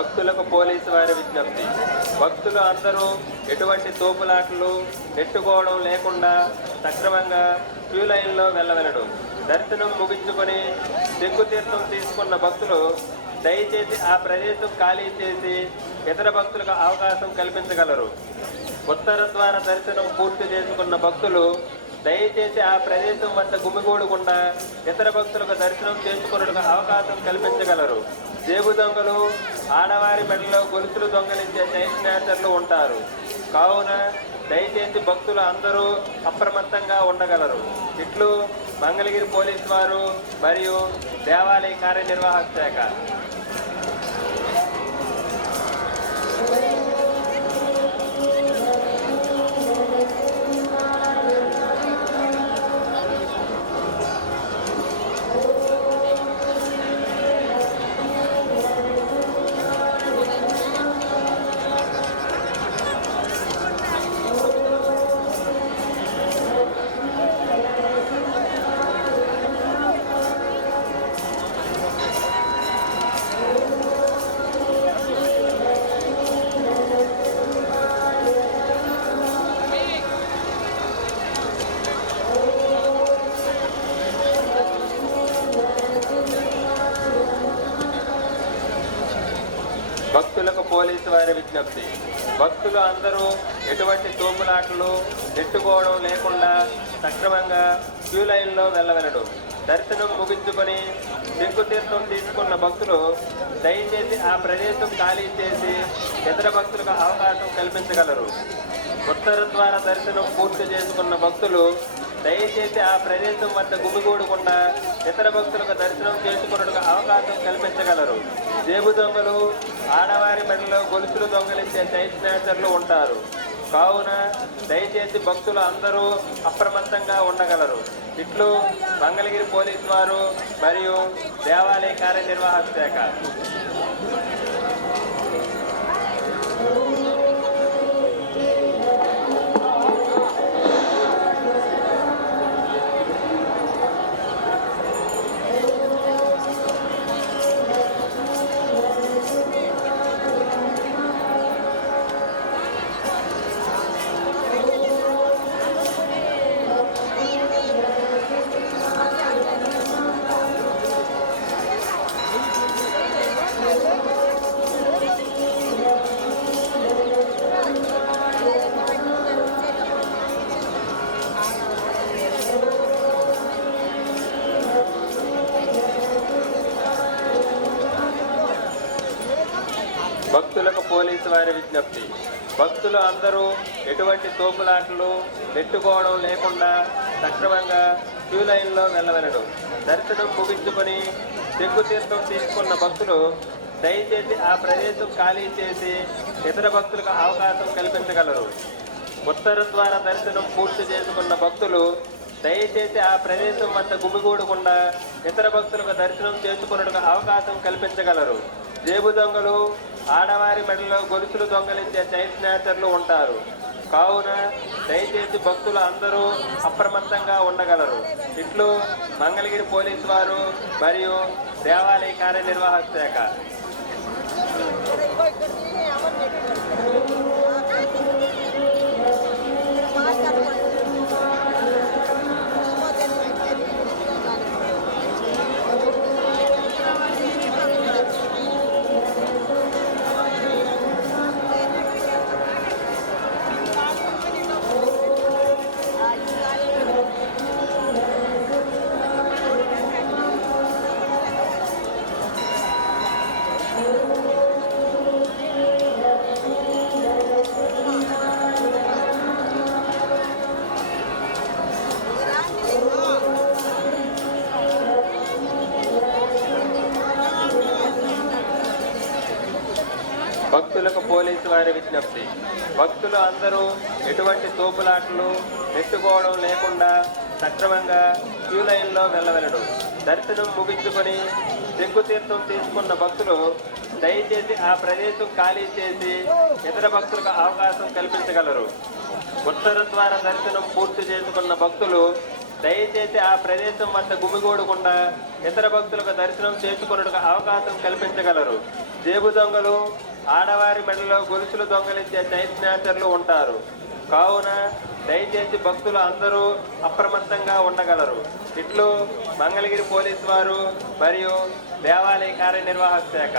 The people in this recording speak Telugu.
భక్తులకు పోలీసు వారి విజ్ఞప్తి. భక్తులు అందరూ ఎటువంటి తోపులాటలు నెట్టుకోవడం లేకుండా సక్రమంగా క్యూ లైన్లో వెళ్ళవలెను. దర్శనం ముగించుకొని చెక్కుతీర్థం తీసుకున్న భక్తులు దయచేసి ఆ ప్రదేశం ఖాళీ చేసి ఇతర భక్తులకు అవకాశం కల్పించగలరు. ఉత్తర ద్వార దర్శనం పూర్తి చేసుకున్న భక్తులు దయచేసి ఆ ప్రదేశం వద్ద గుమిగూడకుండా ఇతర భక్తులకు దర్శనం చేసుకున్నట్టుగా అవకాశం కల్పించగలరు. జేబు దొంగలు, ఆడవారి మెడలో గొలుసులు దొంగలించే చైన్ స్నాచర్లు ఉంటారు. కావున దయచేసి భక్తులు అందరూ అప్రమత్తంగా ఉండగలరు. ఇట్లు మంగళగిరి పోలీసు వారు మరియు దేవాలయ కార్యనిర్వాహక శాఖ. భక్తులకు పోలీసు వారి విజ్ఞప్తి. భక్తులు అందరూ ఎటువంటి తోపులాటలు నెట్టుకోవడం లేకుండా సక్రమంగా క్యూ లైన్లో వెళ్ళవలెను. దర్శనం ముగించుకొని చెక్కుతీర్థం తీసుకున్న భక్తులు దయచేసి ఆ ప్రదేశం ఖాళీ చేసి ఇతర భక్తులకు అవకాశం కల్పించగలరు. ఉత్తర ద్వార దర్శనం పూర్తి చేసుకున్న భక్తులు దయచేసి ఆ ప్రదేశం వద్ద గుమిగూడకుండా ఇతర భక్తులకు దర్శనం చేసుకున్నట్టుగా అవకాశం కల్పించగలరు. జేబు దొంగలు, ఆడవారి మెడలో గొలుసులు దొంగలించే చైన్ స్నాచర్లు ఉంటారు. కావున దయచేసి భక్తులు అందరూ అప్రమత్తంగా ఉండగలరు. ఇట్లు మంగళగిరి పోలీసు వారు మరియు దేవాలయ కార్యనిర్వాహక శాఖ. భక్తులకు పోలీసు వారి విజ్ఞప్తి. భక్తులు అందరూ ఎటువంటి తోపులాటలు నెట్టుకోవడం లేకుండా సక్రమంగా క్యూ లైన్లో వెళ్ళవలెను. దర్శనం ముగించుకొని చెక్కుతీర్థం తీసుకున్న భక్తులు దయచేసి ఆ ప్రదేశం ఖాళీ చేసి ఇతర భక్తులకు అవకాశం కల్పించగలరు. ఉత్తర ద్వార దర్శనం పూర్తి చేసుకున్న భక్తులు దయచేసి ఆ ప్రదేశం వద్ద గుమిగూడకుండా ఇతర భక్తులకు దర్శనం చేసుకున్నట్టుగా అవకాశం కల్పించగలరు. జేబు దొంగలు, ఆడవారి మెడలో గొలుసులు దొంగలించే చైన్ స్నాచర్లు ఉంటారు. కావున దయచేసి భక్తులు అందరూ అప్రమత్తంగా ఉండగలరు. ఇట్లు మంగళగిరి పోలీసు వారు మరియు దేవాలయ కార్యనిర్వాహక శాఖ. భక్తులకు పోలీసు వారి విజ్ఞప్తి. భక్తులు అందరూ ఎటువంటి తోపులాటలు నెట్టుకోవడం లేకుండా సక్రమంగా క్యూ లైన్లో వెళ్ళవలెను. దర్శనం ముగించుకొని చెక్కుతీర్థం తీసుకున్న భక్తులు దయచేసి ఆ ప్రదేశం ఖాళీ చేసి ఇతర భక్తులకు అవకాశం కల్పించగలరు. ఉత్తర ద్వార దర్శనం పూర్తి చేసుకున్న భక్తులు దయచేసి ఆ ప్రదేశం వద్ద గుమిగూడకుండా ఇతర భక్తులకు దర్శనం చేసుకున్నట్టుకు అవకాశం కల్పించగలరు. జేబు దొంగలు, ఆడవారి మెడలో గొలుసులు దొంగలించే చైత్న్యాచరులు ఉంటారు. కావున దయచేసి భక్తులు అందరూ అప్రమత్తంగా ఉండగలరు. ఇట్లు మంగళగిరి పోలీసు వారు మరియు దేవాలయ కార్యనిర్వాహక శాఖ.